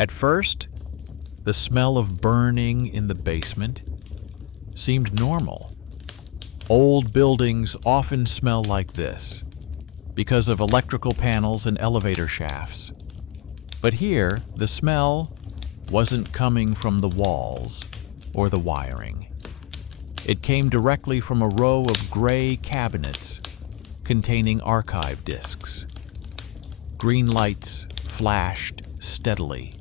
At first, the smell of burning in the basement seemed normal. Old buildings often smell like this because of electrical panels and elevator shafts. But here, the smell wasn't coming from the walls or the wiring. It came directly from a row of gray cabinets containing archive discs. Green lights flashed steadily,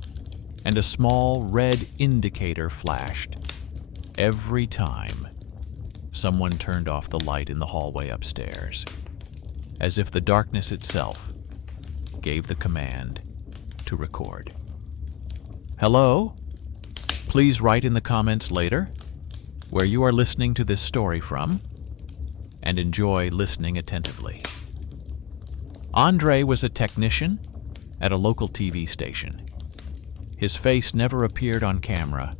and a small red indicator flashed every time someone turned off the light in the hallway upstairs, as if the darkness itself gave the command to record. Hello? Please write in the comments later where you are listening to this story from, and enjoy listening attentively. Andre was a technician at a local TV station. His face never appeared on camera.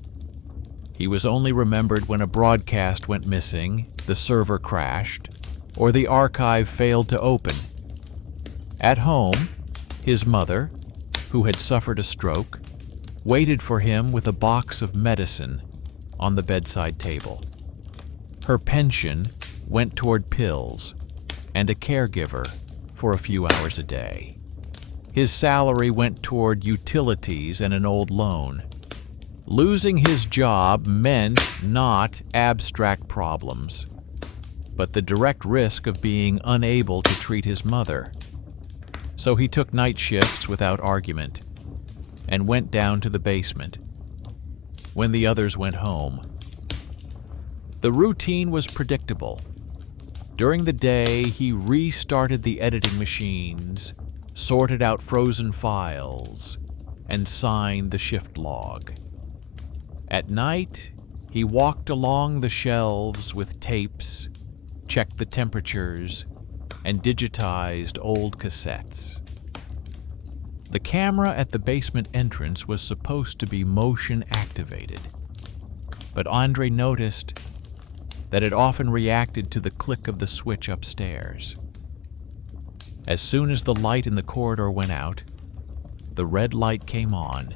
He was only remembered when a broadcast went missing, the server crashed, or the archive failed to open. At home, his mother, who had suffered a stroke, waited for him with a box of medicine on the bedside table. Her pension went toward pills and a caregiver for a few hours a day. His salary went toward utilities and an old loan. Losing his job meant not abstract problems, but the direct risk of being unable to treat his mother. So he took night shifts without argument and went down to the basement when the others went home. The routine was predictable. During the day, he restarted the editing machines, sorted out frozen files, and signed the shift log. At night, he walked along the shelves with tapes, checked the temperatures, and digitized old cassettes. The camera at the basement entrance was supposed to be motion activated, but Andre noticed that it often reacted to the click of the switch upstairs. As soon as the light in the corridor went out, the red light came on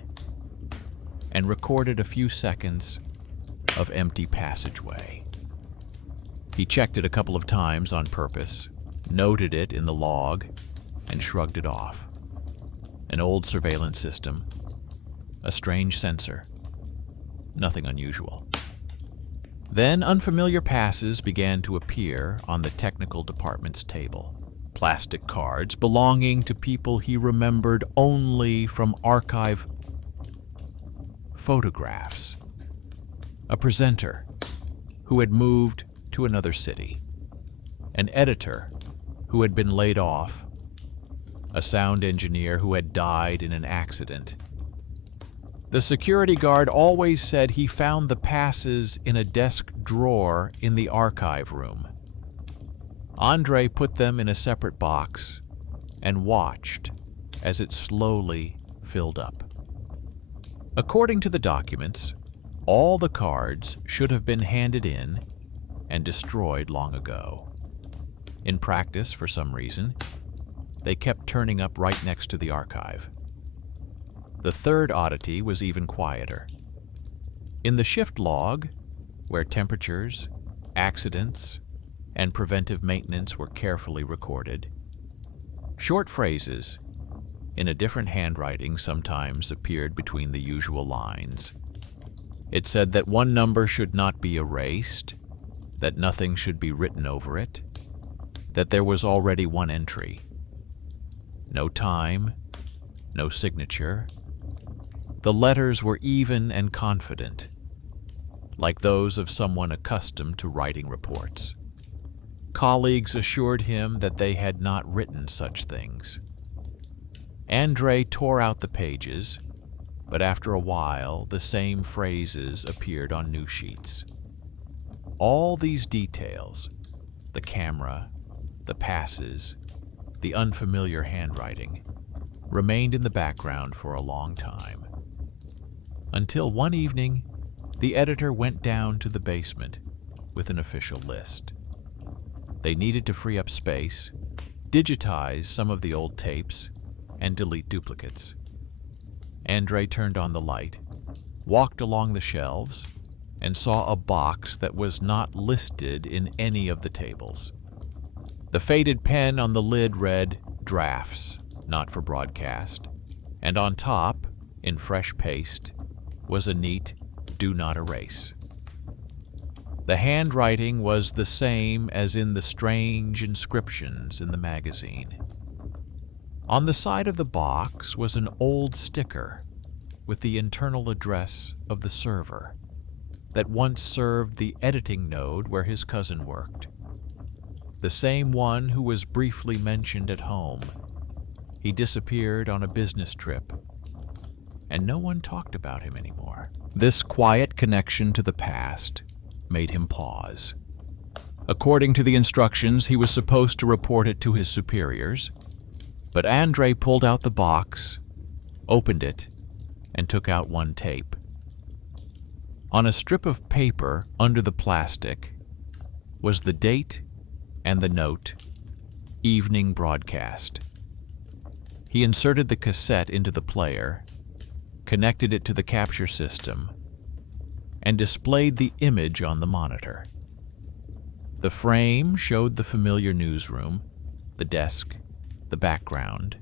and recorded a few seconds of empty passageway. He checked it a couple of times on purpose, noted it in the log, and shrugged it off. An old surveillance system, a strange sensor, nothing unusual. Then unfamiliar passes began to appear on the technical department's table. Plastic cards belonging to people he remembered only from archive photographs. A presenter who had moved to another city. An editor who had been laid off. A sound engineer who had died in an accident. The security guard always said he found the passes in a desk drawer in the archive room. Andre put them in a separate box and watched as it slowly filled up. According to the documents, all the cards should have been handed in and destroyed long ago. In practice, for some reason, they kept turning up right next to the archive. The third oddity was even quieter. In the shift log, where temperatures, accidents, and preventive maintenance were carefully recorded, short phrases, in a different handwriting, sometimes appeared between the usual lines. It said that one number should not be erased, that nothing should be written over it, that there was already one entry. No time, no signature. The letters were even and confident, like those of someone accustomed to writing reports. Colleagues assured him that they had not written such things. Andre tore out the pages, but after a while, the same phrases appeared on new sheets. All these details, the camera, the passes, the unfamiliar handwriting, remained in the background for a long time. Until one evening, the editor went down to the basement with an official list. They needed to free up space, digitize some of the old tapes, and delete duplicates. Andre turned on the light, walked along the shelves, and saw a box that was not listed in any of the tables. The faded pen on the lid read, "Drafts, not for broadcast," and on top, in fresh paste, was a neat "Do not erase." The handwriting was the same as in the strange inscriptions in the magazine. On the side of the box was an old sticker with the internal address of the server that once served the editing node where his cousin worked. The same one who was briefly mentioned at home. He disappeared on a business trip, and no one talked about him anymore. This quiet connection to the past made him pause. According to the instructions, he was supposed to report it to his superiors, but Andre pulled out the box, opened it, and took out one tape. On a strip of paper under the plastic was the date and the note, "Evening Broadcast." He inserted the cassette into the player, connected it to the capture system, and displayed the image on the monitor. The frame showed the familiar newsroom, the desk, the background,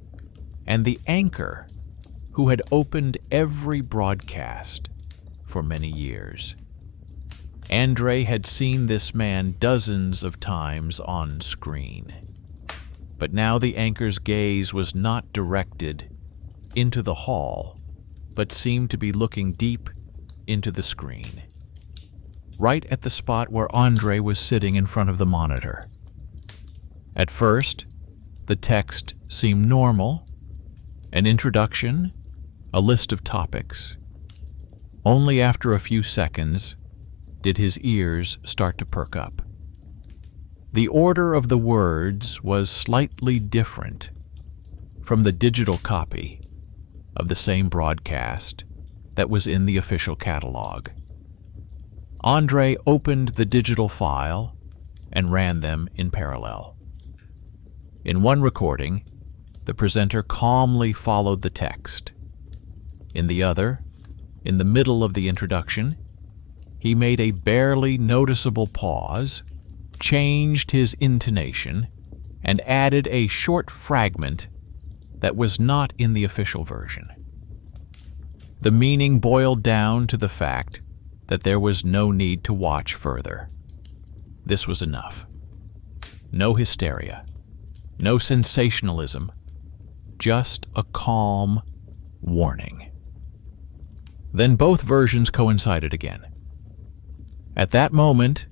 and the anchor who had opened every broadcast for many years. Andre had seen this man dozens of times on screen, but now the anchor's gaze was not directed into the hall, but seemed to be looking deep into the screen, right at the spot where Andre was sitting in front of the monitor. At first, the text seemed normal, an introduction, a list of topics. Only after a few seconds did his ears start to perk up. The order of the words was slightly different from the digital copy of the same broadcast that was in the official catalog. Andre opened the digital file and ran them in parallel. In one recording, the presenter calmly followed the text. In the other, in the middle of the introduction, he made a barely noticeable pause, changed his intonation, and added a short fragment that was not in the official version. The meaning boiled down to the fact that there was no need to watch further. This was enough. No hysteria, no sensationalism, just a calm warning. Then both versions coincided again. At that moment,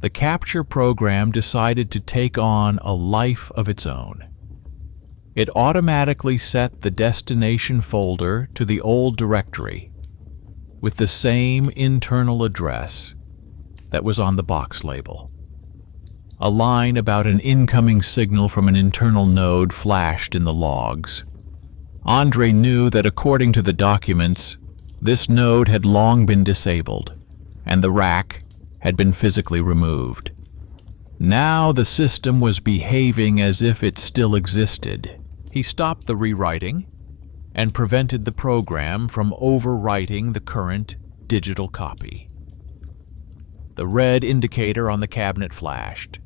the capture program decided to take on a life of its own. It automatically set the destination folder to the old directory with the same internal address that was on the box label. A line about an incoming signal from an internal node flashed in the logs. Andre knew that according to the documents, this node had long been disabled, and the rack had been physically removed. Now the system was behaving as if it still existed. He stopped the rewriting and prevented the program from overwriting the current digital copy. The red indicator on the cabinet flashed.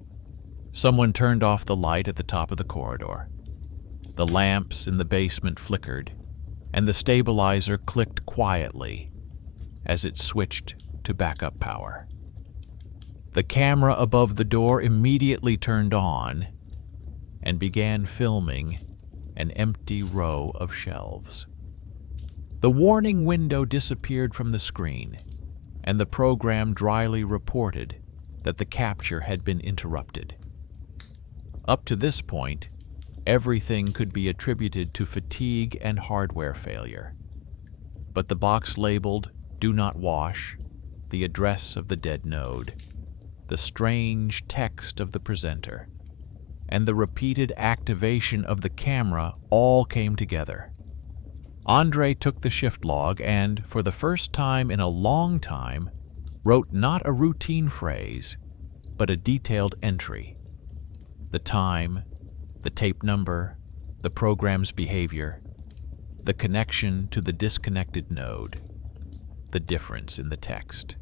Someone turned off the light at the top of the corridor. The lamps in the basement flickered, and the stabilizer clicked quietly as it switched to backup power. The camera above the door immediately turned on and began filming an empty row of shelves. The warning window disappeared from the screen, and the program dryly reported that the capture had been interrupted. Up to this point, everything could be attributed to fatigue and hardware failure. But the box labeled "Do Not Wash," the address of the dead node, the strange text of the presenter, and the repeated activation of the camera all came together. Andre took the shift log and, for the first time in a long time, wrote not a routine phrase, but a detailed entry. The time, the tape number, the program's behavior. the connection to the disconnected node, the difference in the text.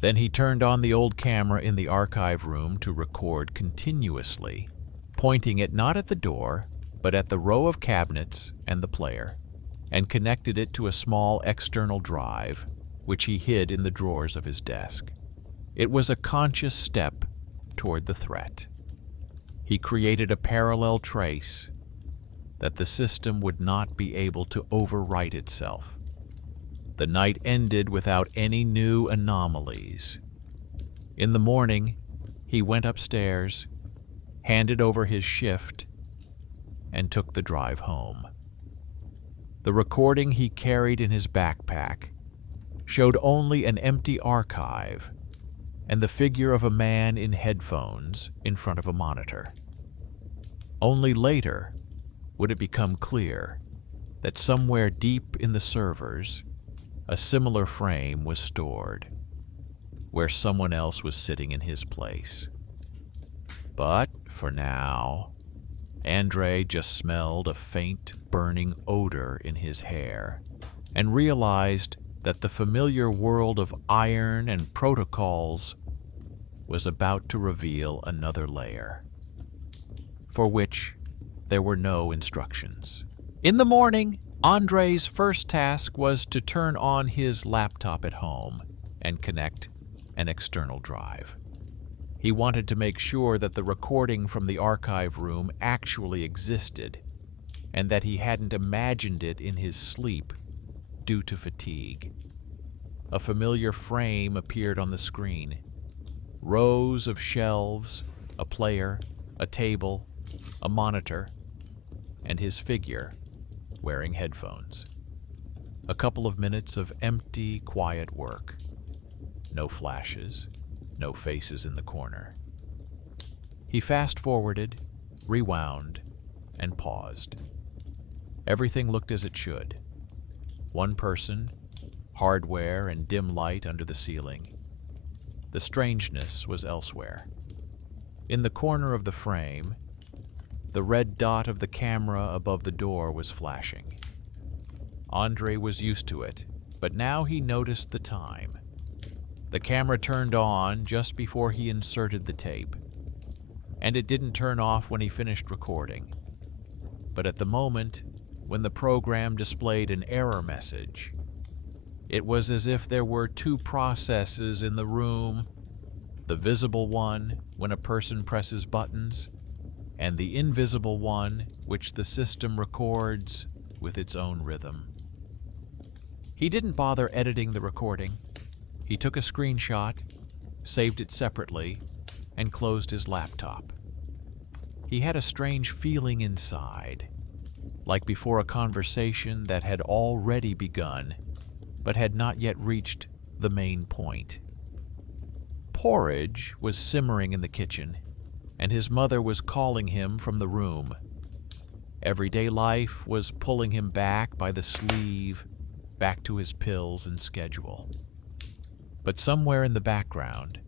Then he turned on the old camera in the archive room to record continuously, pointing it not at the door, but at the row of cabinets and the player, and connected it to a small external drive, which he hid in the drawers of his desk. It was a conscious step toward the threat. He created a parallel trace that the system would not be able to overwrite itself. The night ended without any new anomalies. In the morning, he went upstairs, handed over his shift, and took the drive home. The recording he carried in his backpack showed only an empty archive and the figure of a man in headphones in front of a monitor. Only later would it become clear that somewhere deep in the servers, a similar frame was stored, where someone else was sitting in his place. But for now, Andre just smelled a faint, burning odor in his hair and realized that the familiar world of iron and protocols was about to reveal another layer, for which there were no instructions. In the morning, Andre's first task was to turn on his laptop at home and connect an external drive. He wanted to make sure that the recording from the archive room actually existed and that he hadn't imagined it in his sleep due to fatigue. A familiar frame appeared on the screen. Rows of shelves, a player, a table, a monitor, and his figure wearing headphones. A couple of minutes of empty, quiet work. No flashes, no faces in the corner. He fast-forwarded, rewound, and paused. Everything looked as it should. One person, hardware and dim light under the ceiling. The strangeness was elsewhere. In the corner of the frame, the red dot of the camera above the door was flashing. Andre was used to it, but now he noticed the time. The camera turned on just before he inserted the tape, and it didn't turn off when he finished recording. But at the moment when the program displayed an error message, it was as if there were two processes in the room, the visible one when a person presses buttons, and the invisible one which the system records with its own rhythm. He didn't bother editing the recording. He took a screenshot, saved it separately, and closed his laptop. He had a strange feeling inside, like before a conversation that had already begun, but had not yet reached the main point. Porridge was simmering in the kitchen, and his mother was calling him from the room. Everyday life was pulling him back by the sleeve, back to his pills and schedule. But somewhere in the background,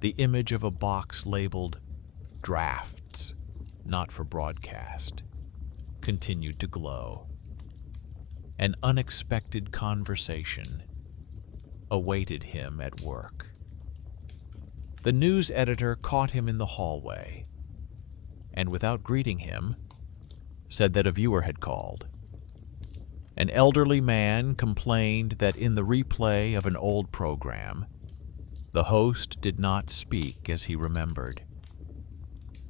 the image of a box labeled "Drafts, Not for Broadcast" continued to glow. An unexpected conversation awaited him at work. The news editor caught him in the hallway, and without greeting him, said that a viewer had called. An elderly man complained that in the replay of an old program, the host did not speak as he remembered.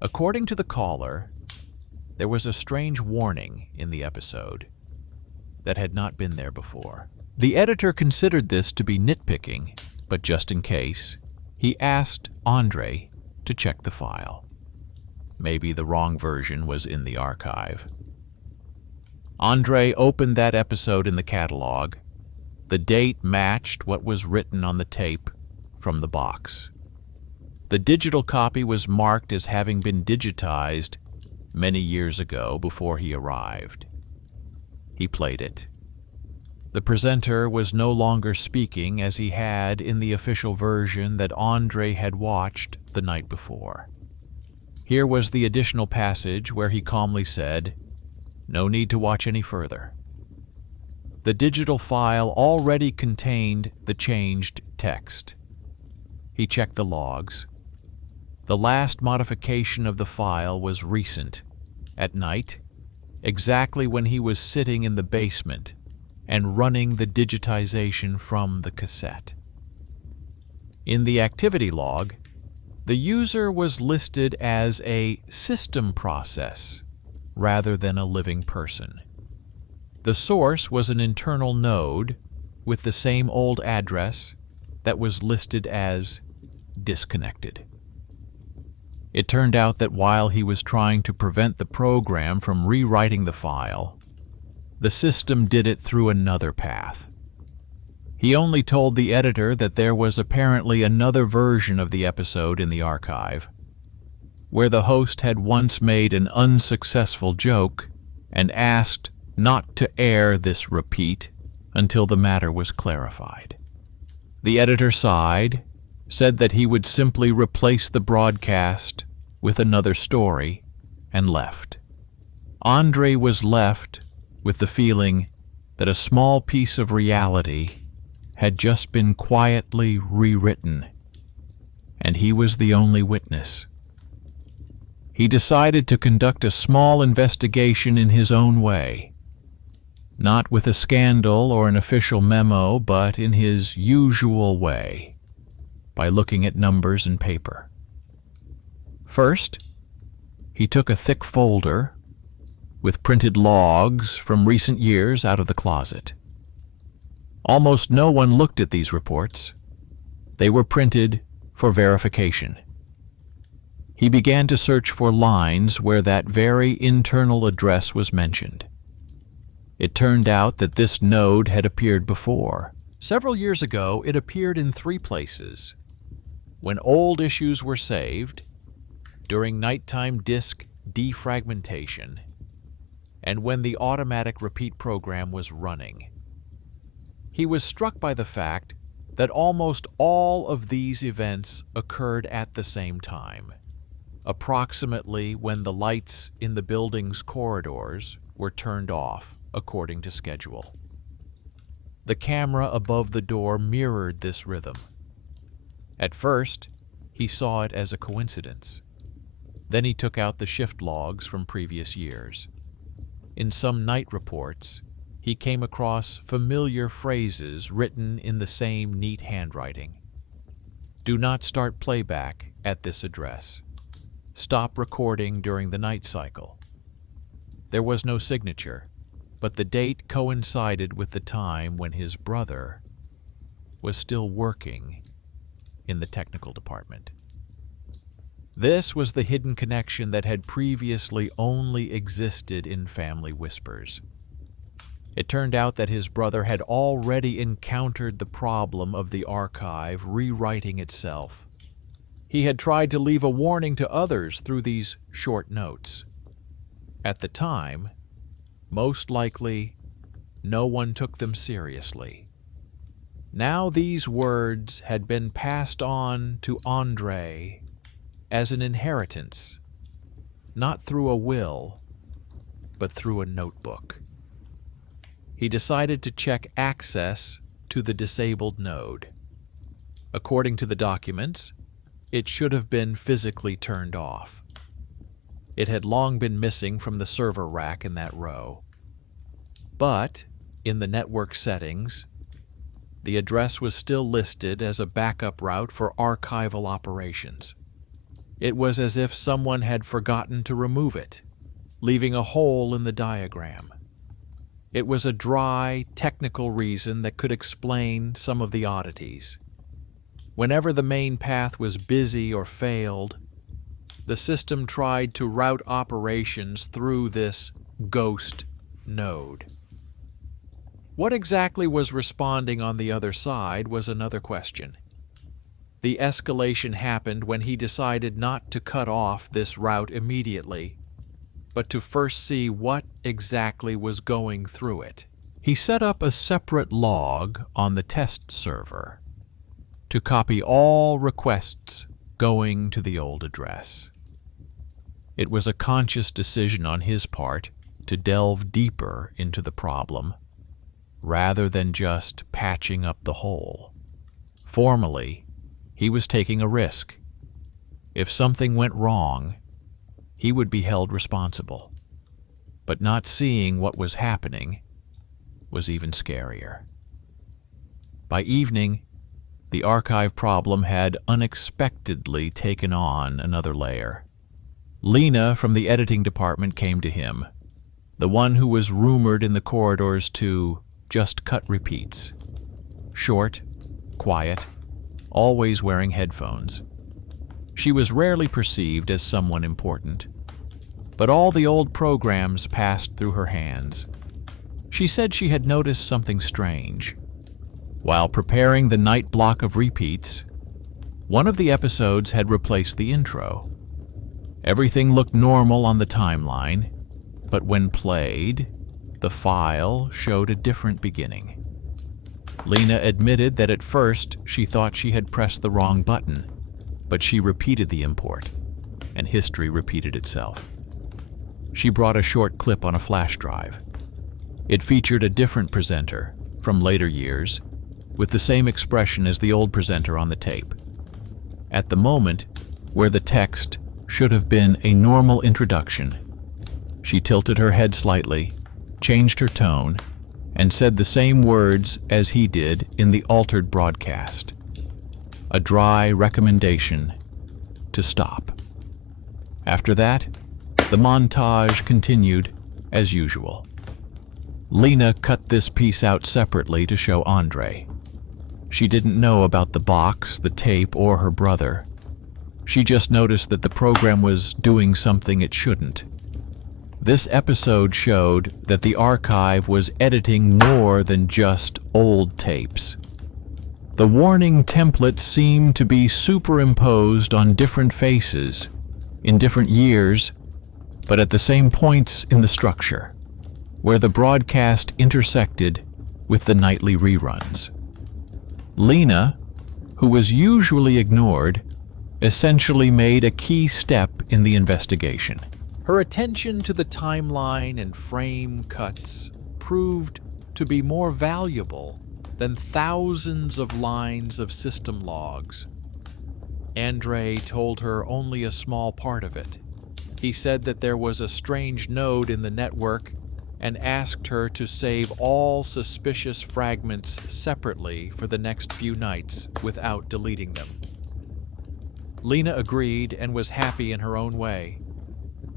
According to the caller, there was a strange warning in the episode that had not been there before. The editor considered this to be nitpicking, but just in case, he asked Andre to check the file. Maybe the wrong version was in the archive. Andre opened that episode in the catalog. The date matched what was written on the tape from the box. The digital copy was marked as having been digitized many years ago before he arrived. He played it. The presenter was no longer speaking as he had in the official version that Andre had watched the night before. Here was the additional passage where he calmly said, No need to watch any further. The digital file already contained the changed text. He checked the logs. The last modification of the file was recent, at night, exactly when he was sitting in the basement and running the digitization from the cassette. In the activity log, the user was listed as a system process rather than a living person. The source was an internal node with the same old address that was listed as disconnected. It turned out that while he was trying to prevent the program from rewriting the file, the system did it through another path. He only told the editor that there was apparently another version of the episode in the archive, where the host had once made an unsuccessful joke and asked not to air this repeat until the matter was clarified. The editor sighed, said that he would simply replace the broadcast with another story, and left. Andre was left with the feeling that a small piece of reality had just been quietly rewritten, and he was the only witness. He decided to conduct a small investigation in his own way, not with a scandal or an official memo, but in his usual way, by looking at numbers and paper. First, he took a thick folder with printed logs from recent years out of the closet. Almost no one looked at these reports. They were printed for verification. He began to search for lines where that very internal address was mentioned. It turned out that this node had appeared before. Several years ago, it appeared in 3 places. When old issues were saved, during nighttime disk defragmentation, and when the automatic repeat program was running. He was struck by the fact that almost all of these events occurred at the same time, approximately when the lights in the building's corridors were turned off according to schedule. The camera above the door mirrored this rhythm. At first, he saw it as a coincidence. Then he took out the shift logs from previous years. In some night reports, he came across familiar phrases written in the same neat handwriting. Do not start playback at this address. Stop recording during the night cycle. There was no signature, but the date coincided with the time when his brother was still working in the technical department. This was the hidden connection that had previously only existed in family whispers. It turned out that his brother had already encountered the problem of the archive rewriting itself. He had tried to leave a warning to others through these short notes. At the time, most likely, no one took them seriously. Now these words had been passed on to Andre as an inheritance, not through a will, but through a notebook. He decided to check access to the disabled node. According to the documents, it should have been physically turned off. It had long been missing from the server rack in that row. But, in the network settings, the address was still listed as a backup route for archival operations. It was as if someone had forgotten to remove it, leaving a hole in the diagram. It was a dry, technical reason that could explain some of the oddities. Whenever the main path was busy or failed, the system tried to route operations through this ghost node. What exactly was responding on the other side was another question. The escalation happened when he decided not to cut off this route immediately, but to first see what exactly was going through it. He set up a separate log on the test server to copy all requests going to the old address. It was a conscious decision on his part to delve deeper into the problem rather than just patching up the hole. Formally, he was taking a risk. If something went wrong, he would be held responsible. But not seeing what was happening was even scarier. By evening, the archive problem had unexpectedly taken on another layer. Lena from the editing department came to him, the one who was rumored in the corridors to just cut repeats. Short, quiet, always wearing headphones. She was rarely perceived as someone important, but all the old programs passed through her hands. She said she had noticed something strange. While preparing the night block of repeats, one of the episodes had replaced the intro. Everything looked normal on the timeline, but when played, the file showed a different beginning. Lena admitted that at first she thought she had pressed the wrong button, but she repeated the import, and history repeated itself. She brought a short clip on a flash drive. It featured a different presenter from later years, with the same expression as the old presenter on the tape. At the moment, where the text should have been a normal introduction, she tilted her head slightly, changed her tone, and said the same words as he did in the altered broadcast. A dry recommendation to stop. After that, the montage continued as usual. Lena cut this piece out separately to show Andre. She didn't know about the box, the tape, or her brother. She just noticed that the program was doing something it shouldn't. This episode showed that the archive was editing more than just old tapes. The warning template seemed to be superimposed on different faces, in different years, but at the same points in the structure, where the broadcast intersected with the nightly reruns. Lena, who was usually ignored, essentially made a key step in the investigation. Her attention to the timeline and frame cuts proved to be more valuable than thousands of lines of system logs. Andre told her only a small part of it. He said that there was a strange node in the network and asked her to save all suspicious fragments separately for the next few nights without deleting them. Lena agreed and was happy in her own way.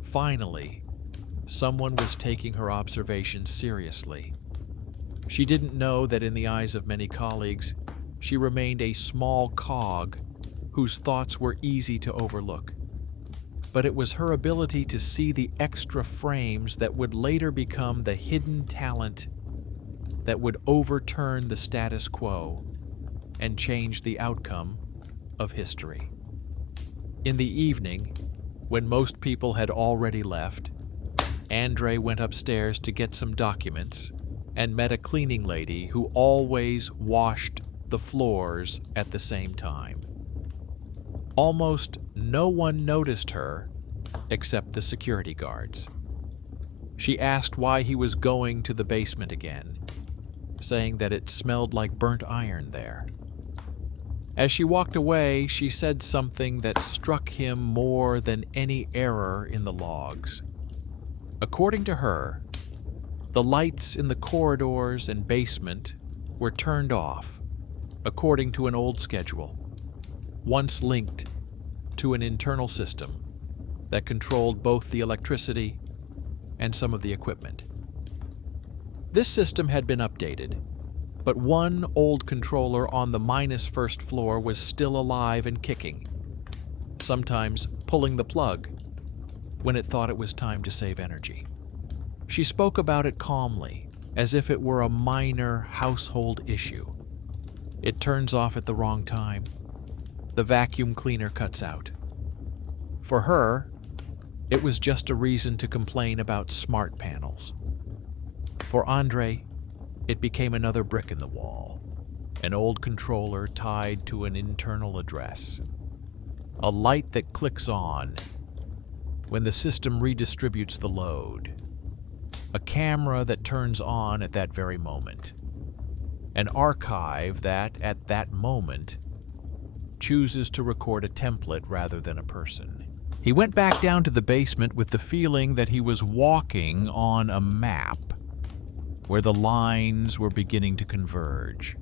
Finally, someone was taking her observations seriously. She didn't know that in the eyes of many colleagues, she remained a small cog whose thoughts were easy to overlook. But it was her ability to see the extra frames that would later become the hidden talent that would overturn the status quo and change the outcome of history. In the evening, when most people had already left, Andre went upstairs to get some documents and met a cleaning lady who always washed the floors at the same time. Almost no one noticed her except the security guards. She asked why he was going to the basement again, saying that it smelled like burnt iron there. As she walked away, she said something that struck him more than any error in the logs. According to her, the lights in the corridors and basement were turned off, according to an old schedule, once linked to an internal system that controlled both the electricity and some of the equipment. This system had been updated, but one old controller on the -1st floor was still alive and kicking, sometimes pulling the plug when it thought it was time to save energy. She spoke about it calmly, as if it were a minor household issue. It turns off at the wrong time. The vacuum cleaner cuts out. For her, it was just a reason to complain about smart panels. For Andre, it became another brick in the wall, an old controller tied to an internal address. A light that clicks on when the system redistributes the load. a camera that turns on at that very moment, an archive that, at that moment, chooses to record a template rather than a person. He went back down to the basement with the feeling that he was walking on a map where the lines were beginning to converge.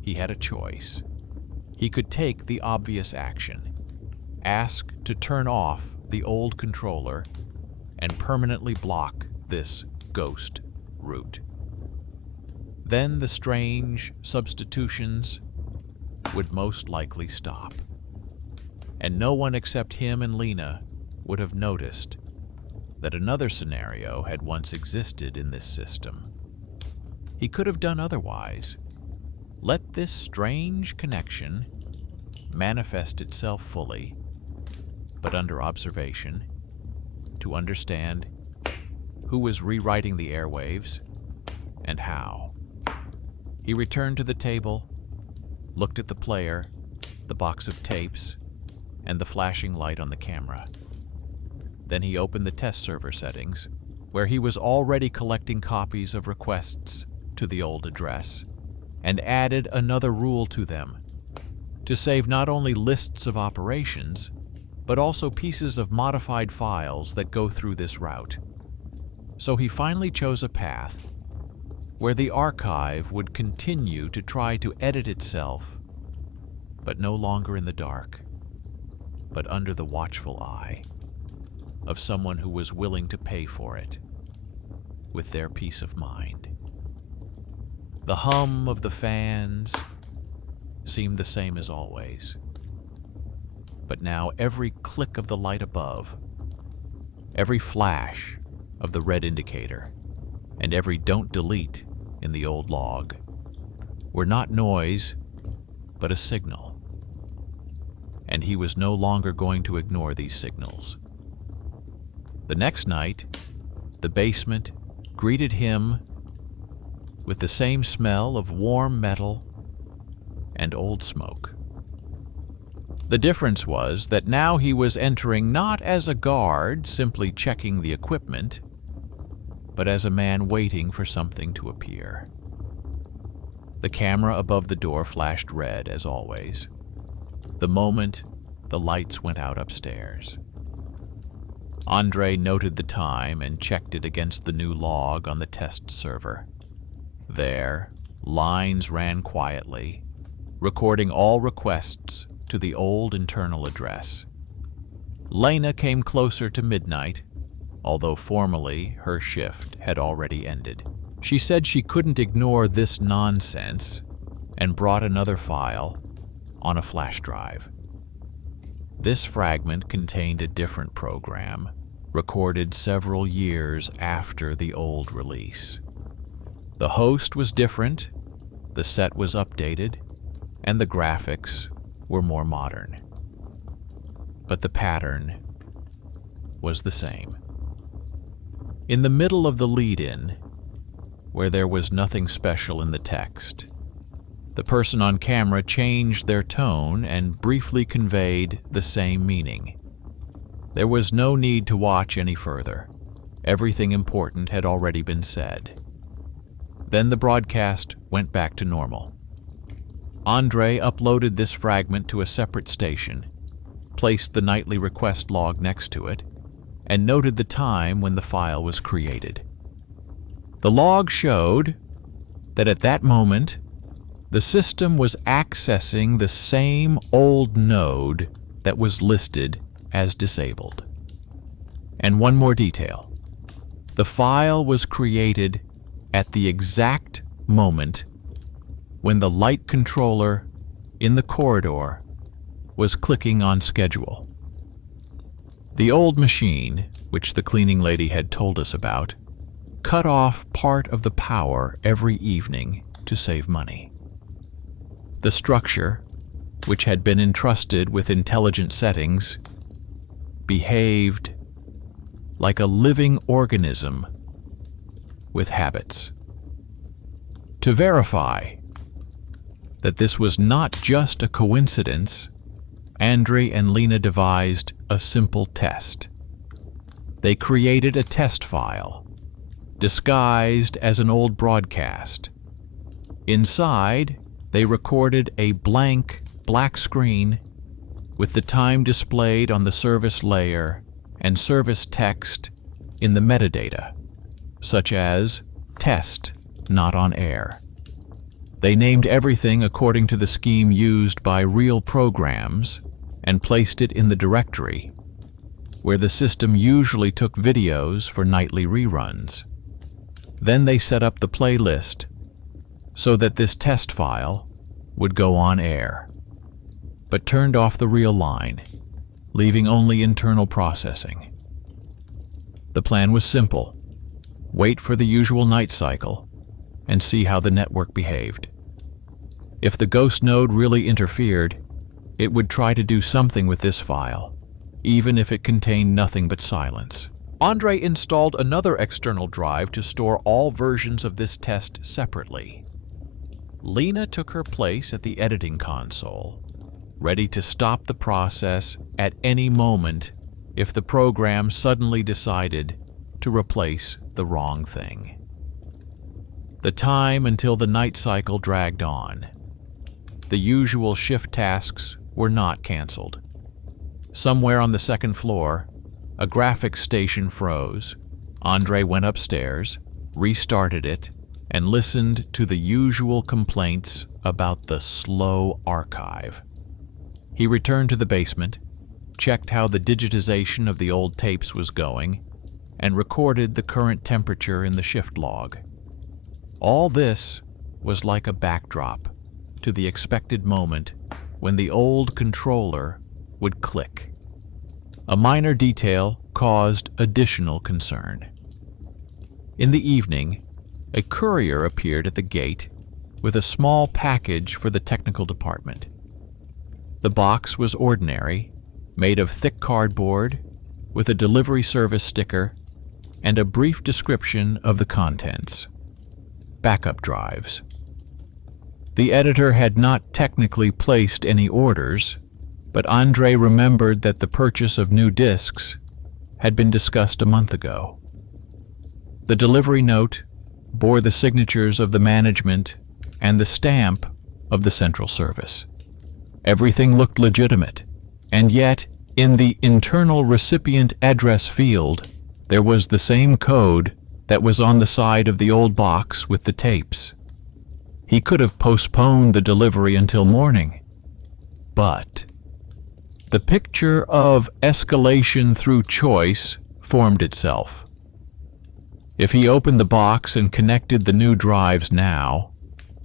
He had a choice. He could take the obvious action, ask to turn off the old controller and permanently block this ghost route. Then the strange substitutions would most likely stop, and no one except him and Lena would have noticed that another scenario had once existed in this system. He could have done otherwise. Let this strange connection manifest itself fully, but under observation, to understand who was rewriting the airwaves and how. He returned to the table, looked at the player, the box of tapes, and the flashing light on the camera. Then he opened the test server settings, where he was already collecting copies of requests to the old address, and added another rule to them, to save not only lists of operations, but also pieces of modified files that go through this route. So he finally chose a path where the archive would continue to try to edit itself, but no longer in the dark, but under the watchful eye of someone who was willing to pay for it with their peace of mind. The hum of the fans seemed the same as always, but now every click of the light above, every flash of the red indicator, and every don't delete in the old log were not noise, but a signal. And he was no longer going to ignore these signals. The next night, the basement greeted him with the same smell of warm metal and old smoke. The difference was that now he was entering not as a guard simply checking the equipment, but as a man waiting for something to appear. The camera above the door flashed red, as always, the moment the lights went out upstairs. Andre noted the time and checked it against the new log on the test server. There, lines ran quietly, recording all requests to the old internal address. Lena came closer to midnight, although formally her shift had already ended. She said she couldn't ignore this nonsense and brought another file on a flash drive. This fragment contained a different program, recorded several years after the old release. The host was different, the set was updated, and the graphics were more modern. But the pattern was the same. In the middle of the lead-in, where there was nothing special in the text, the person on camera changed their tone and briefly conveyed the same meaning. There was no need to watch any further. Everything important had already been said. Then the broadcast went back to normal. Andre uploaded this fragment to a separate station, placed the nightly request log next to it, and noted the time when the file was created. The log showed that at that moment, the system was accessing the same old node that was listed as disabled. And one more detail. The file was created at the exact moment when the light controller in the corridor was clicking on schedule. The old machine, which the cleaning lady had told us about, cut off part of the power every evening to save money. The structure, which had been entrusted with intelligent settings, behaved like a living organism with habits. To verify that this was not just a coincidence, Andre and Lena devised a simple test. They created a test file disguised as an old broadcast. Inside, they recorded a blank black screen with the time displayed on the service layer and service text in the metadata, such as test, not on air. They named everything according to the scheme used by real programs and placed it in the directory, where the system usually took videos for nightly reruns. Then they set up the playlist so that this test file would go on air, but turned off the real line, leaving only internal processing. The plan was simple: wait for the usual night cycle and see how the network behaved. If the ghost node really interfered, it would try to do something with this file, even if it contained nothing but silence. Andre installed another external drive to store all versions of this test separately. Lena took her place at the editing console, ready to stop the process at any moment if the program suddenly decided to replace the wrong thing. The time until the night cycle dragged on. The usual shift tasks were not canceled. Somewhere on the second floor, a graphics station froze. Andre went upstairs, restarted it, and listened to the usual complaints about the slow archive. He returned to the basement, checked how the digitization of the old tapes was going, and recorded the current temperature in the shift log. All this was like a backdrop to the expected moment when the old controller would click. A minor detail caused additional concern. In the evening, a courier appeared at the gate with a small package for the technical department. The box was ordinary, made of thick cardboard, with a delivery service sticker and a brief description of the contents: backup drives. The editor had not technically placed any orders, but Andre remembered that the purchase of new discs had been discussed a month ago. The delivery note bore the signatures of the management and the stamp of the central service. Everything looked legitimate, and yet, in the internal recipient address field, there was the same code that was on the side of the old box with the tapes. He could have postponed the delivery until morning, but the picture of escalation through choice formed itself. If he opened the box and connected the new drives now,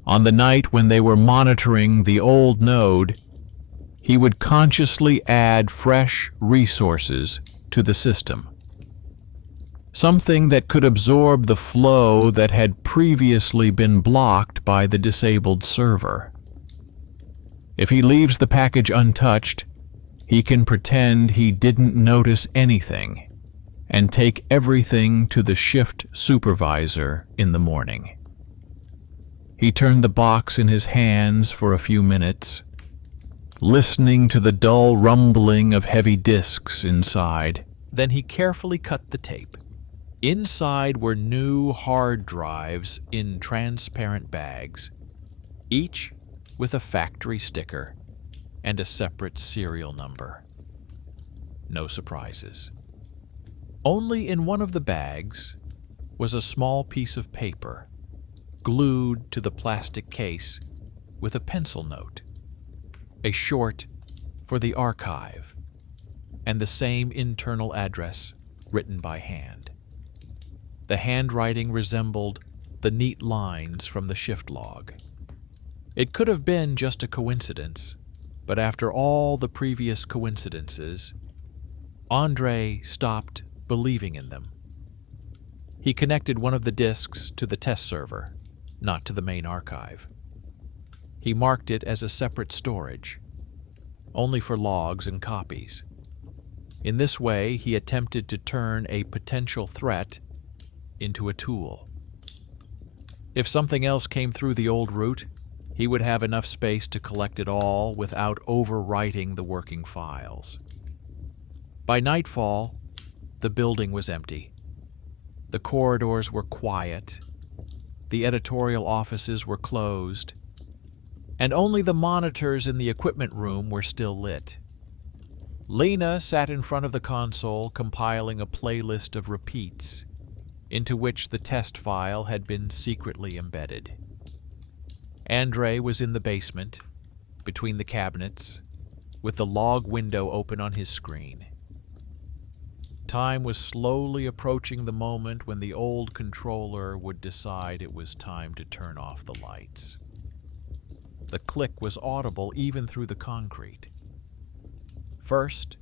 on the night when they were monitoring the old node, he would consciously add fresh resources to the system. Something that could absorb the flow that had previously been blocked by the disabled server. If he leaves the package untouched, he can pretend he didn't notice anything and take everything to the shift supervisor in the morning. He turned the box in his hands for a few minutes, listening to the dull rumbling of heavy disks inside. Then he carefully cut the tape. Inside were new hard drives in transparent bags, each with a factory sticker and a separate serial number. No surprises. Only in one of the bags was a small piece of paper glued to the plastic case with a pencil note, a short for the archive, and the same internal address written by hand. The handwriting resembled the neat lines from the shift log. It could have been just a coincidence, but after all the previous coincidences, Andre stopped believing in them. He connected one of the disks to the test server, not to the main archive. He marked it as a separate storage, only for logs and copies. In this way, he attempted to turn a potential threat into a tool. If something else came through the old route, he would have enough space to collect it all without overwriting the working files. By nightfall, the building was empty. The corridors were quiet, the editorial offices were closed, and only the monitors in the equipment room were still lit. Lena sat in front of the console compiling a playlist of repeats into which the test file had been secretly embedded. Andre was in the basement, between the cabinets, with the log window open on his screen. Time was slowly approaching the moment when the old controller would decide it was time to turn off the lights. The click was audible even through the concrete. First,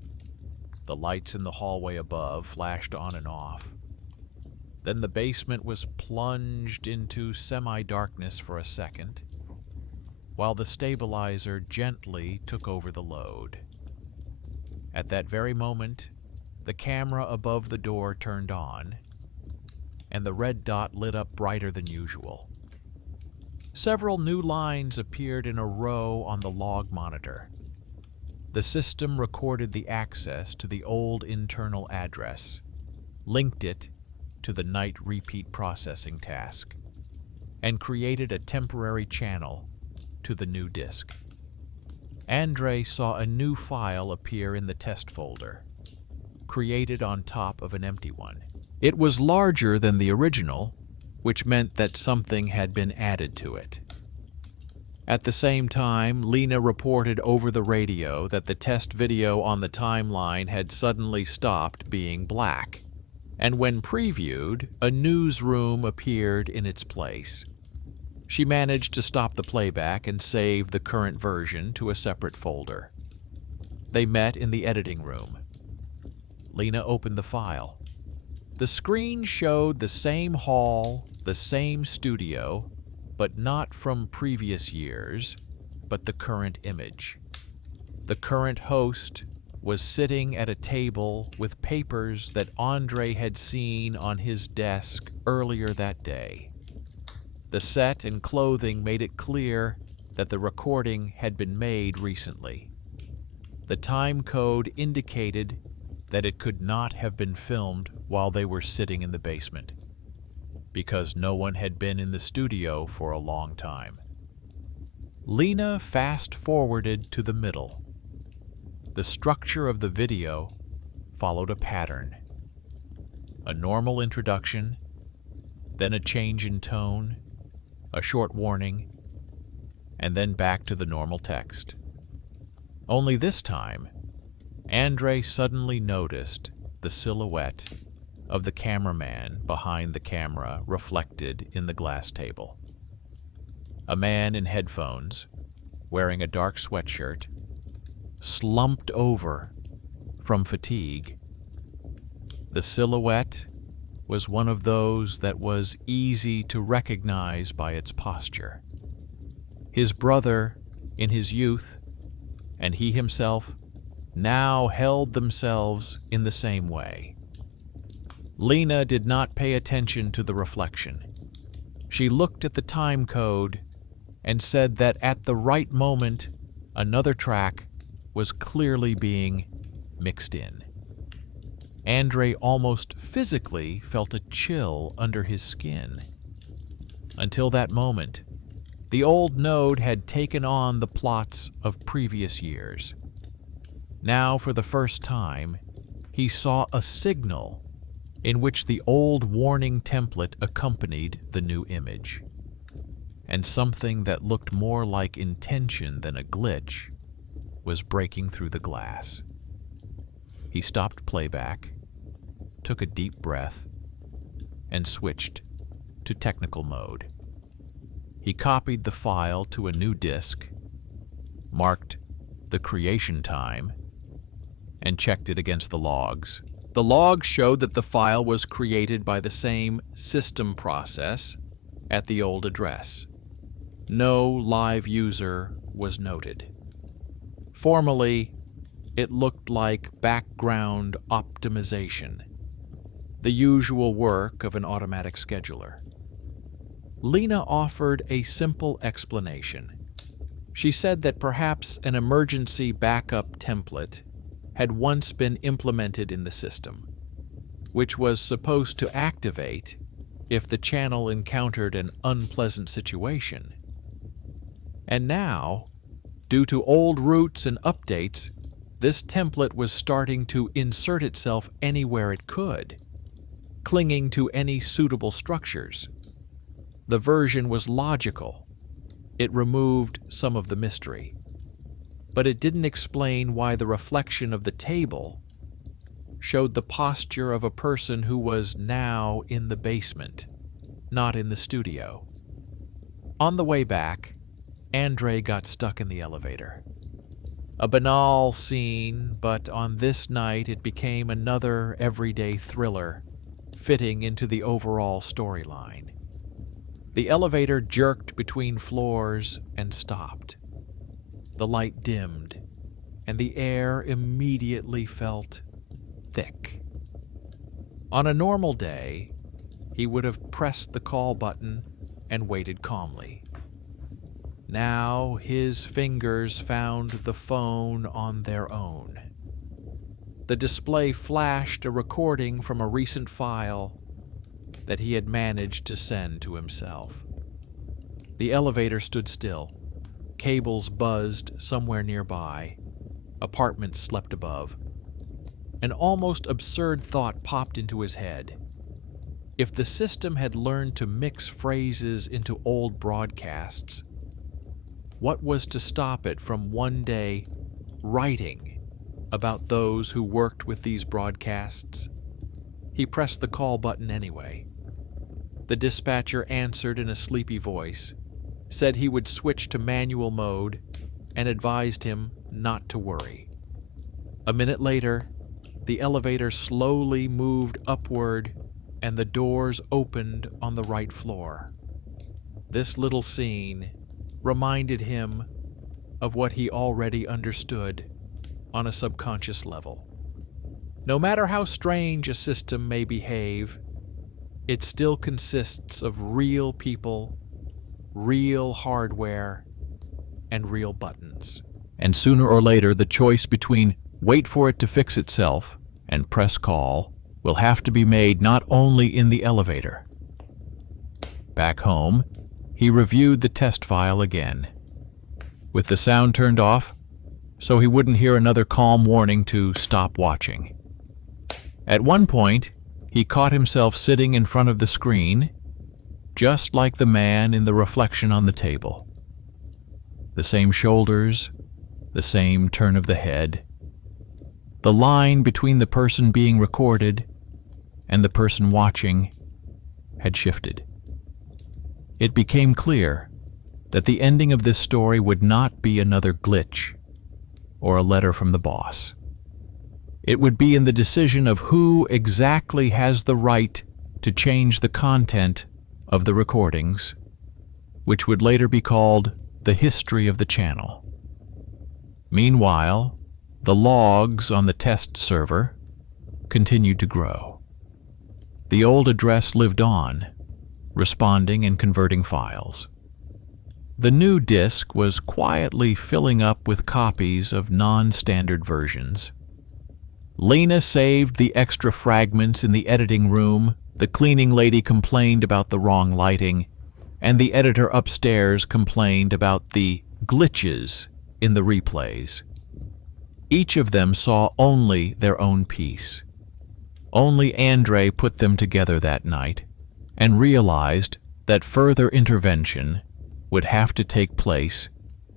the lights in the hallway above flashed on and off. Then the basement was plunged into semi-darkness for a second, while the stabilizer gently took over the load. At that very moment, the camera above the door turned on, and the red dot lit up brighter than usual. Several new lines appeared in a row on the log monitor. The system recorded the access to the old internal address, linked it to the night repeat processing task, and created a temporary channel to the new disk. Andre saw a new file appear in the test folder, created on top of an empty one. It was larger than the original, which meant that something had been added to it. At the same time, Lena reported over the radio that the test video on the timeline had suddenly stopped being black, and when previewed, a newsroom appeared in its place. She managed to stop the playback and save the current version to a separate folder. They met in the editing room. Lena opened the file. The screen showed the same hall, the same studio, but not from previous years, but the current image. The current host was sitting at a table with papers that Andre had seen on his desk earlier that day. The set and clothing made it clear that the recording had been made recently. The time code indicated that it could not have been filmed while they were sitting in the basement, because no one had been in the studio for a long time. Lena fast-forwarded to the middle. The structure of the video followed a pattern. A normal introduction, then a change in tone, a short warning, and then back to the normal text. Only this time, Andre suddenly noticed the silhouette of the cameraman behind the camera reflected in the glass table. A man in headphones, wearing a dark sweatshirt, slumped over from fatigue. The silhouette was one of those that was easy to recognize by its posture. His brother, in his youth, and he himself, now held themselves in the same way. Lena did not pay attention to the reflection. She looked at the time code and said that at the right moment, another track was clearly being mixed in. Andre almost physically felt a chill under his skin. Until that moment, the old node had taken on the plots of previous years. Now, for the first time, he saw a signal in which the old warning template accompanied the new image. And something that looked more like intention than a glitch was breaking through the glass. He stopped playback, took a deep breath, and switched to technical mode. He copied the file to a new disk, marked the creation time, and checked it against the logs. The logs showed that the file was created by the same system process at the old address. No live user was noted. Formally, it looked like background optimization, the usual work of an automatic scheduler. Lena offered a simple explanation. She said that perhaps an emergency backup template had once been implemented in the system. which was supposed to activate if the channel encountered an unpleasant situation. And now, due to old routes and updates, this template was starting to insert itself anywhere it could, clinging to any suitable structures. The version was logical. It removed some of the mystery. But it didn't explain why the reflection of the table showed the posture of a person who was now in the basement, not in the studio. On the way back, Andre got stuck in the elevator. A banal scene, but on this night it became another everyday thriller, fitting into the overall storyline. The elevator jerked between floors and stopped. The light dimmed, and the air immediately felt thick. On a normal day, he would have pressed the call button and waited calmly. Now his fingers found the phone on their own. The display flashed a recording from a recent file that he had managed to send to himself. The elevator stood still. Cables buzzed somewhere nearby. Apartments slept above. An almost absurd thought popped into his head. If the system had learned to mix phrases into old broadcasts, what was to stop it from one day writing about those who worked with these broadcasts? He pressed the call button anyway. The dispatcher answered in a sleepy voice, said he would switch to manual mode, and advised him not to worry. A minute later, the elevator slowly moved upward and the doors opened on the right floor. This little scene reminded him of what he already understood on a subconscious level. No matter how strange a system may behave, it still consists of real people, real hardware, and real buttons. And sooner or later, the choice between wait for it to fix itself and press call will have to be made not only in the elevator. Back home, he reviewed the test file again, with the sound turned off so he wouldn't hear another calm warning to stop watching. At one point, he caught himself sitting in front of the screen, just like the man in the reflection on the table. The same shoulders, the same turn of the head. The line between the person being recorded and the person watching had shifted. It became clear that the ending of this story would not be another glitch or a letter from the boss. It would be in the decision of who exactly has the right to change the content of the recordings, which would later be called the history of the channel. Meanwhile, the logs on the test server continued to grow. The old address lived on, responding and converting files. The new disk was quietly filling up with copies of non-standard versions. Lena saved the extra fragments in the editing room, the cleaning lady complained about the wrong lighting, and the editor upstairs complained about the glitches in the replays. Each of them saw only their own piece. Only Andre put them together that night and realized that further intervention would have to take place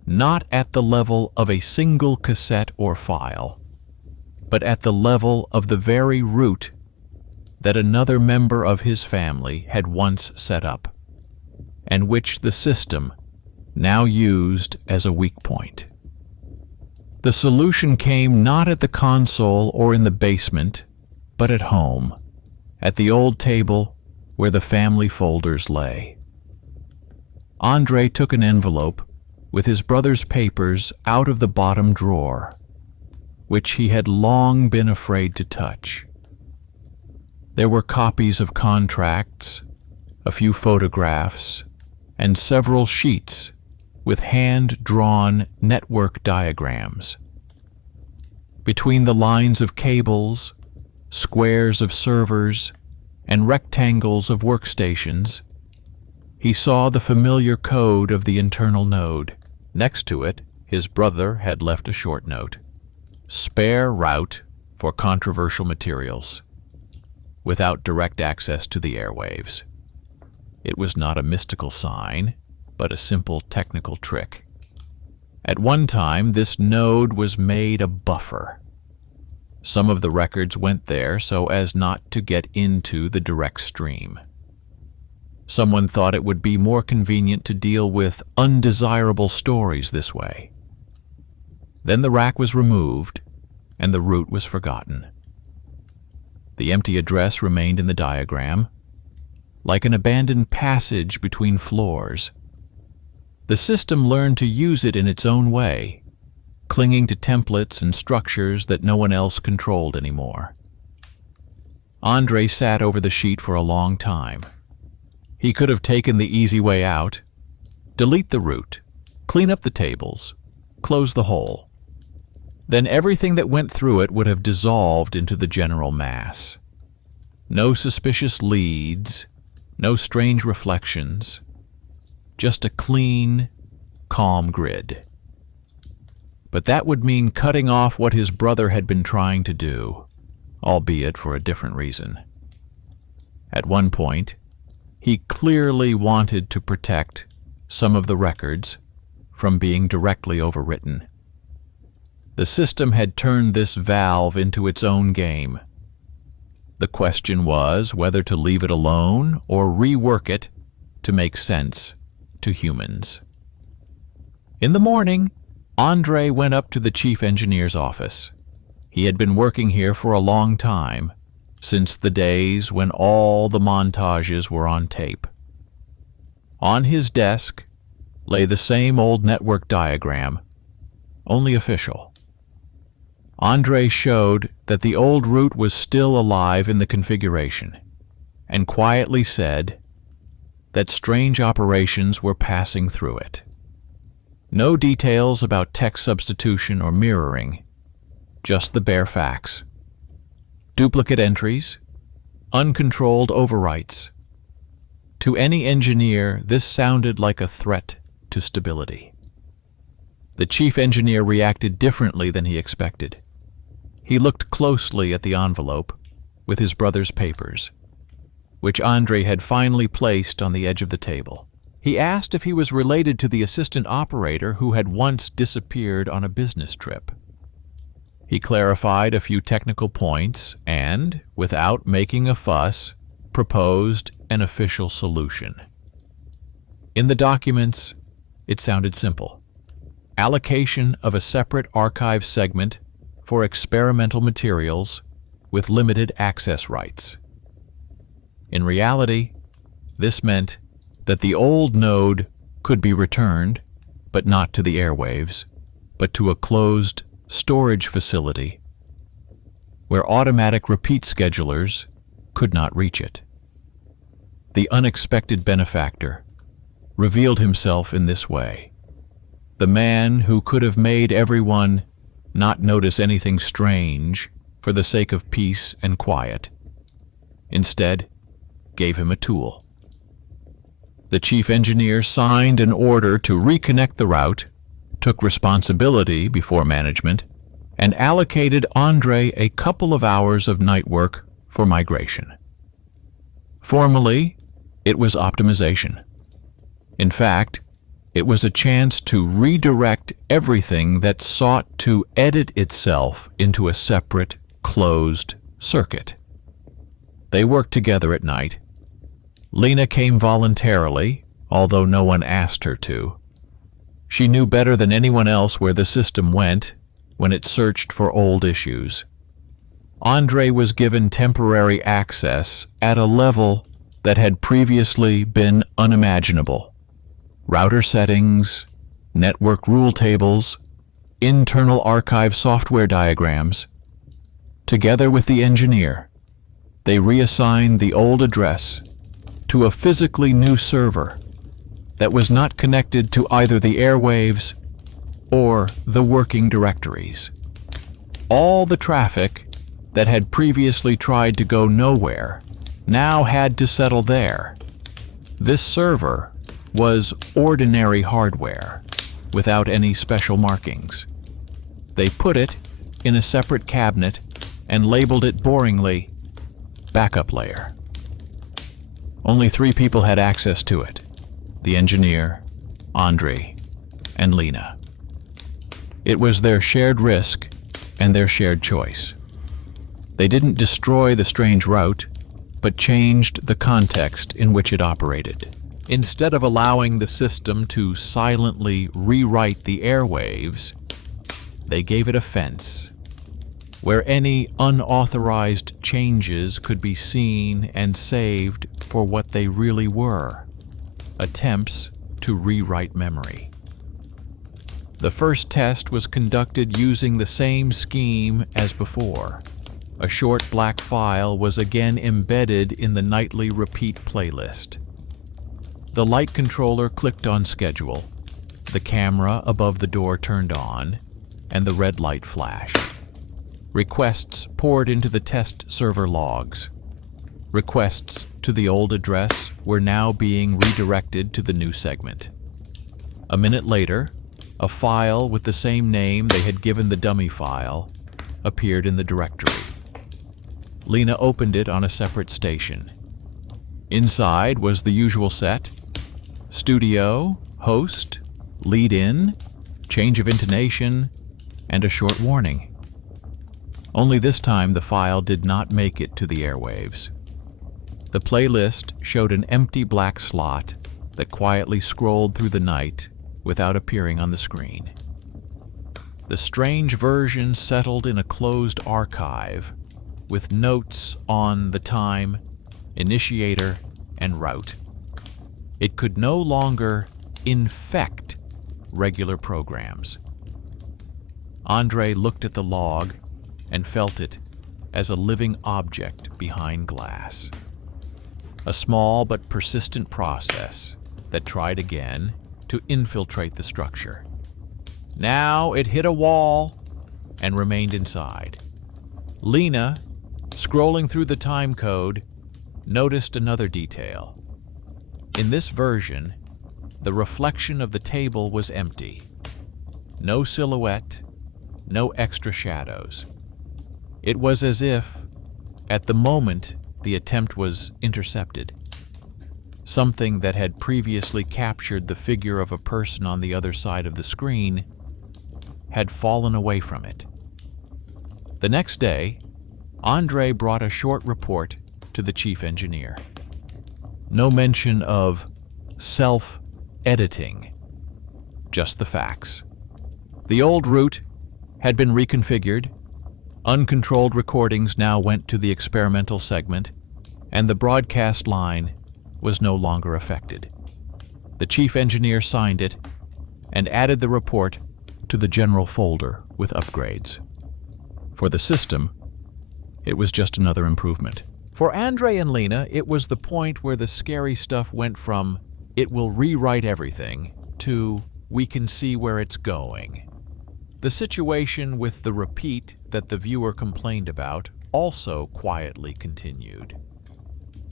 not at the level of a single cassette or file, but at the level of the very route that another member of his family had once set up, and which the system now used as a weak point. The solution came not at the console or in the basement, but at home, at the old table where the family folders lay. Andre took an envelope with his brother's papers out of the bottom drawer, which he had long been afraid to touch. There were copies of contracts, a few photographs, and several sheets with hand-drawn network diagrams. Between the lines of cables, squares of servers, and rectangles of workstations, he saw the familiar code of the internal node. Next to it, his brother had left a short note: "Spare route for controversial materials," without direct access to the airwaves. It was not a mystical sign, but a simple technical trick. At one time, this node was made a buffer. Some of the records went there so as not to get into the direct stream. Someone thought it would be more convenient to deal with undesirable stories this way. Then the rack was removed, and the route was forgotten. The empty address remained in the diagram, like an abandoned passage between floors. The system learned to use it in its own way, clinging to templates and structures that no one else controlled anymore. Andre sat over the sheet for a long time. He could have taken the easy way out: delete the route, clean up the tables, close the hole. Then everything that went through it would have dissolved into the general mass. No suspicious leads, no strange reflections, just a clean, calm grid. But that would mean cutting off what his brother had been trying to do, albeit for a different reason. At one point, he clearly wanted to protect some of the records from being directly overwritten. The system had turned this valve into its own game. The question was whether to leave it alone or rework it to make sense to humans. In the morning, Andre went up to the chief engineer's office. He had been working here for a long time, since the days when all the montages were on tape. On his desk lay the same old network diagram, only official. Andre showed that the old route was still alive in the configuration, and quietly said that strange operations were passing through it. No details about tech substitution or mirroring, just the bare facts. Duplicate entries, uncontrolled overwrites. To any engineer, this sounded like a threat to stability. The chief engineer reacted differently than he expected. He looked closely at the envelope with his brother's papers, which Andre had finally placed on the edge of the table. He asked if he was related to the assistant operator who had once disappeared on a business trip. He clarified a few technical points and, without making a fuss, proposed an official solution. In the documents, it sounded simple: allocation of a separate archive segment for experimental materials with limited access rights. In reality, this meant that the old node could be returned, but not to the airwaves, but to a closed storage facility where automatic repeat schedulers could not reach it. The unexpected benefactor revealed himself in this way: the man who could have made everyone not notice anything strange for the sake of peace and quiet, instead gave him a tool. The chief engineer signed an order to reconnect the route, took responsibility before management, and allocated Andre a couple of hours of night work for migration. Formally, it was optimization. In fact, it was a chance to redirect everything that sought to edit itself into a separate, closed circuit. They worked together at night. Lena came voluntarily, although no one asked her to. She knew better than anyone else where the system went when it searched for old issues. Andre was given temporary access at a level that had previously been unimaginable. Router settings, network rule tables, internal archive software diagrams. Together with the engineer, they reassigned the old address to a physically new server that was not connected to either the airwaves or the working directories. All the traffic that had previously tried to go nowhere now had to settle there. This server was ordinary hardware, without any special markings. They put it in a separate cabinet and labeled it boringly, backup layer. Only 3 people had access to it: the engineer, Andre, and Lena. It was their shared risk and their shared choice. They didn't destroy the strange route, but changed the context in which it operated. Instead of allowing the system to silently rewrite the airwaves, they gave it a fence, where any unauthorized changes could be seen and saved for what they really were: attempts to rewrite memory. The first test was conducted using the same scheme as before. A short black file was again embedded in the nightly repeat playlist. The light controller clicked on schedule, the camera above the door turned on, and the red light flashed. Requests poured into the test server logs. Requests to the old address were now being redirected to the new segment. A minute later, a file with the same name they had given the dummy file appeared in the directory. Lena opened it on a separate station. Inside was the usual set: studio, host, lead-in, change of intonation, and a short warning. Only this time the file did not make it to the airwaves. The playlist showed an empty black slot that quietly scrolled through the night without appearing on the screen. The strange version settled in a closed archive with notes on the time, initiator, and route. It could no longer infect regular programs. Andre looked at the log and felt it as a living object behind glass. A small but persistent process that tried again to infiltrate the structure. Now it hit a wall and remained inside. Lena, scrolling through the time code, noticed another detail. In this version, the reflection of the table was empty. No silhouette, no extra shadows. It was as if, at the moment the attempt was intercepted, something that had previously captured the figure of a person on the other side of the screen had fallen away from it. The next day, Andre brought a short report to the chief engineer. No mention of self-editing, just the facts. The old route had been reconfigured, uncontrolled recordings now went to the experimental segment, and the broadcast line was no longer affected. The chief engineer signed it and added the report to the general folder with upgrades. For the system, it was just another improvement. For Andre and Lena, it was the point where the scary stuff went from "it will rewrite everything" to "we can see where it's going." The situation with the repeat that the viewer complained about also quietly continued.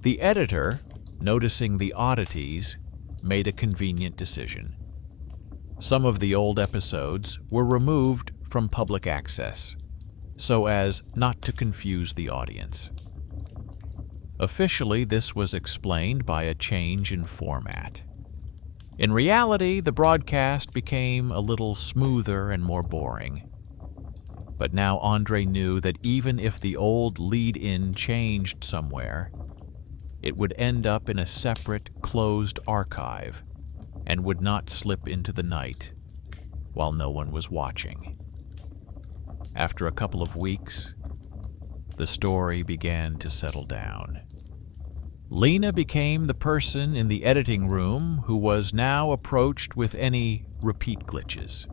The editor, noticing the oddities, made a convenient decision. Some of the old episodes were removed from public access, so as not to confuse the audience. Officially, this was explained by a change in format. In reality, the broadcast became a little smoother and more boring. But now Andre knew that even if the old lead-in changed somewhere, it would end up in a separate, closed archive and would not slip into the night while no one was watching. After a couple of weeks, the story began to settle down. Lena became the person in the editing room who was now approached with any repeat glitches.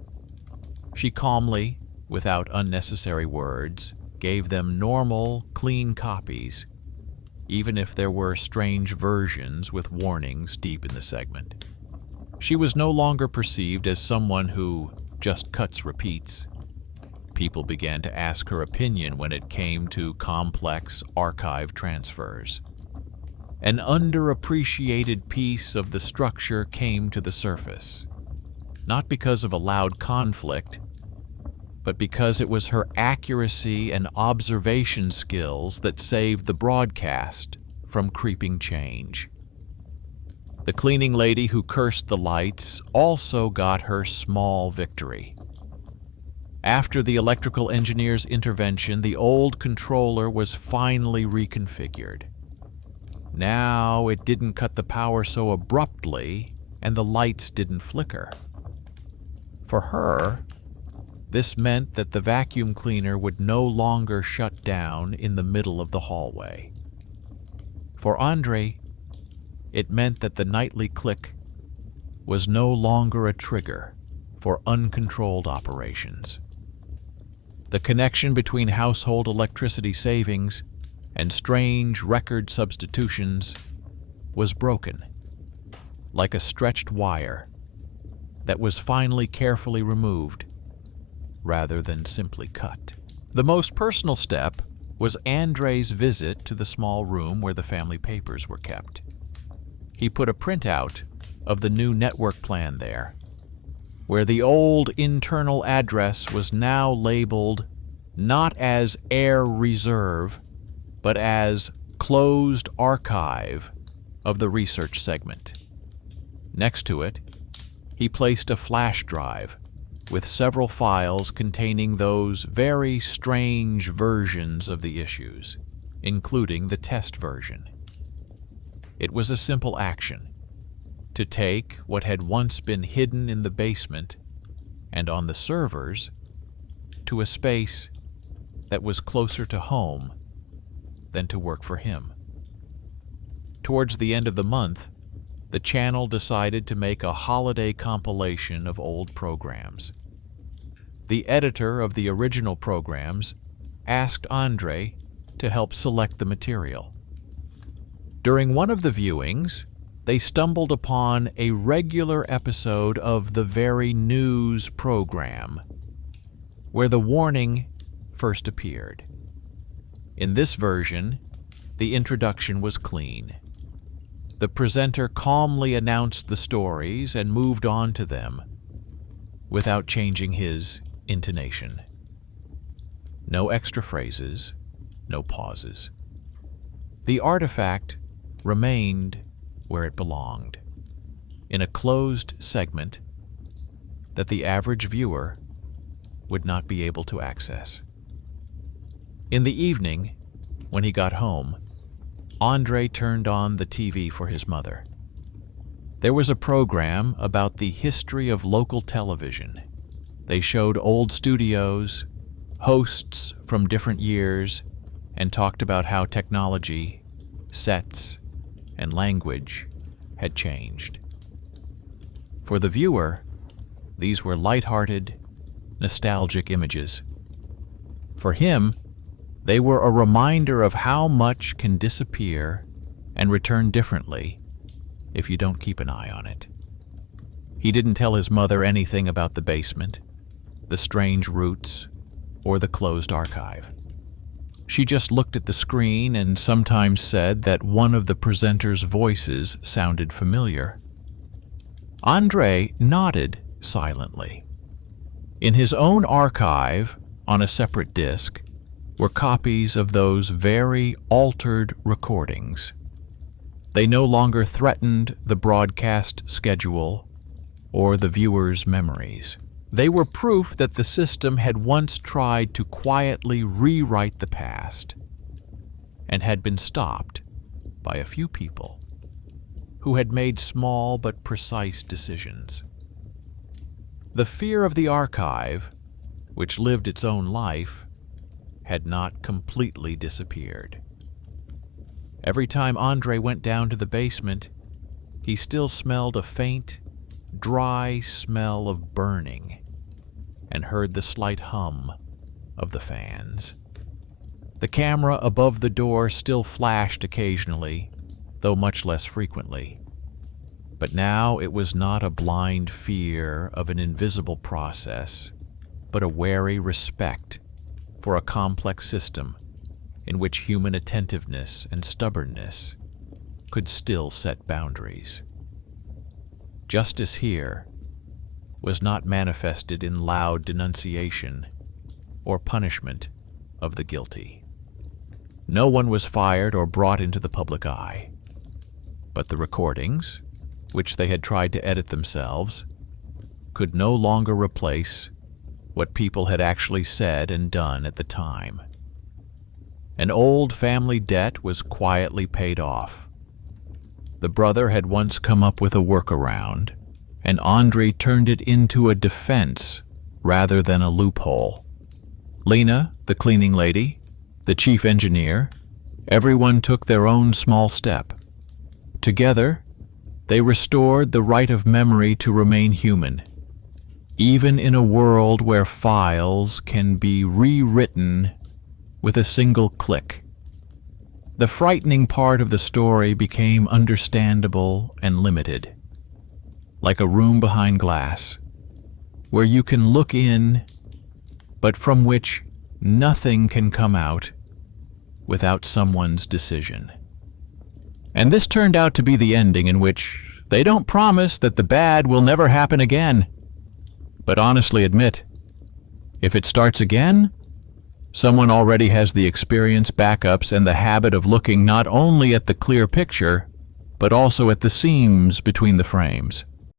She calmly, without unnecessary words, gave them normal, clean copies, even if there were strange versions with warnings deep in the segment. She was no longer perceived as someone who just cuts repeats. People began to ask her opinion when it came to complex archive transfers. An underappreciated piece of the structure came to the surface, not because of a loud conflict, but because it was her accuracy and observation skills that saved the broadcast from creeping change. The cleaning lady who cursed the lights also got her small victory. After the electrical engineer's intervention, the old controller was finally reconfigured. Now it didn't cut the power so abruptly, and the lights didn't flicker. For her, this meant that the vacuum cleaner would no longer shut down in the middle of the hallway. For Andre, it meant that the nightly click was no longer a trigger for uncontrolled operations. The connection between household electricity savings and strange record substitutions was broken, like a stretched wire that was finally carefully removed rather than simply cut. The most personal step was Andre's visit to the small room where the family papers were kept. He put a printout of the new network plan there, where the old internal address was now labeled not as Air Reserve, but as Closed Archive of the research segment. Next to it, he placed a flash drive with several files containing those very strange versions of the issues, including the test version. It was a simple action to take what had once been hidden in the basement and on the servers to a space that was closer to home than to work for him. Towards the end of the month, the channel decided to make a holiday compilation of old programs. The editor of the original programs asked Andre to help select the material. During one of the viewings, they stumbled upon a regular episode of the Very News program, where the warning first appeared. In this version, the introduction was clean. The presenter calmly announced the stories and moved on to them without changing his intonation. No extra phrases, no pauses. The artifact remained where it belonged, in a closed segment that the average viewer would not be able to access. In the evening, when he got home, Andre turned on the TV for his mother. There was a program about the history of local television. They showed old studios, hosts from different years, and talked about how technology, sets, and language had changed. For the viewer, these were lighthearted, nostalgic images. For him, they were a reminder of how much can disappear and return differently if you don't keep an eye on it. He didn't tell his mother anything about the basement, the strange roots, or the closed archive. She just looked at the screen and sometimes said that one of the presenter's voices sounded familiar. Andre nodded silently. In his own archive, on a separate disc, were copies of those very altered recordings. They no longer threatened the broadcast schedule or the viewer's memories. They were proof that the system had once tried to quietly rewrite the past and had been stopped by a few people who had made small but precise decisions. The fear of the archive, which lived its own life, had not completely disappeared. Every time Andre went down to the basement, he still smelled a faint, dry smell of burning and heard the slight hum of the fans. The camera above the door still flashed occasionally, though much less frequently. But now it was not a blind fear of an invisible process, but a wary respect for a complex system in which human attentiveness and stubbornness could still set boundaries. Justice here was not manifested in loud denunciation or punishment of the guilty. No one was fired or brought into the public eye, but the recordings, which they had tried to edit themselves, could no longer replace what people had actually said and done at the time. An old family debt was quietly paid off. The brother had once come up with a workaround, and Andre turned it into a defense rather than a loophole. Lena, the cleaning lady, the chief engineer, everyone took their own small step. Together, they restored the right of memory to remain human, even in a world where files can be rewritten with a single click. The frightening part of the story became understandable and limited, like a room behind glass, where you can look in, but from which nothing can come out without someone's decision. And this turned out to be the ending, in which they don't promise that the bad will never happen again, but honestly admit, if it starts again, someone already has the experience, backups, and the habit of looking not only at the clear picture, but also at the seams between the frames.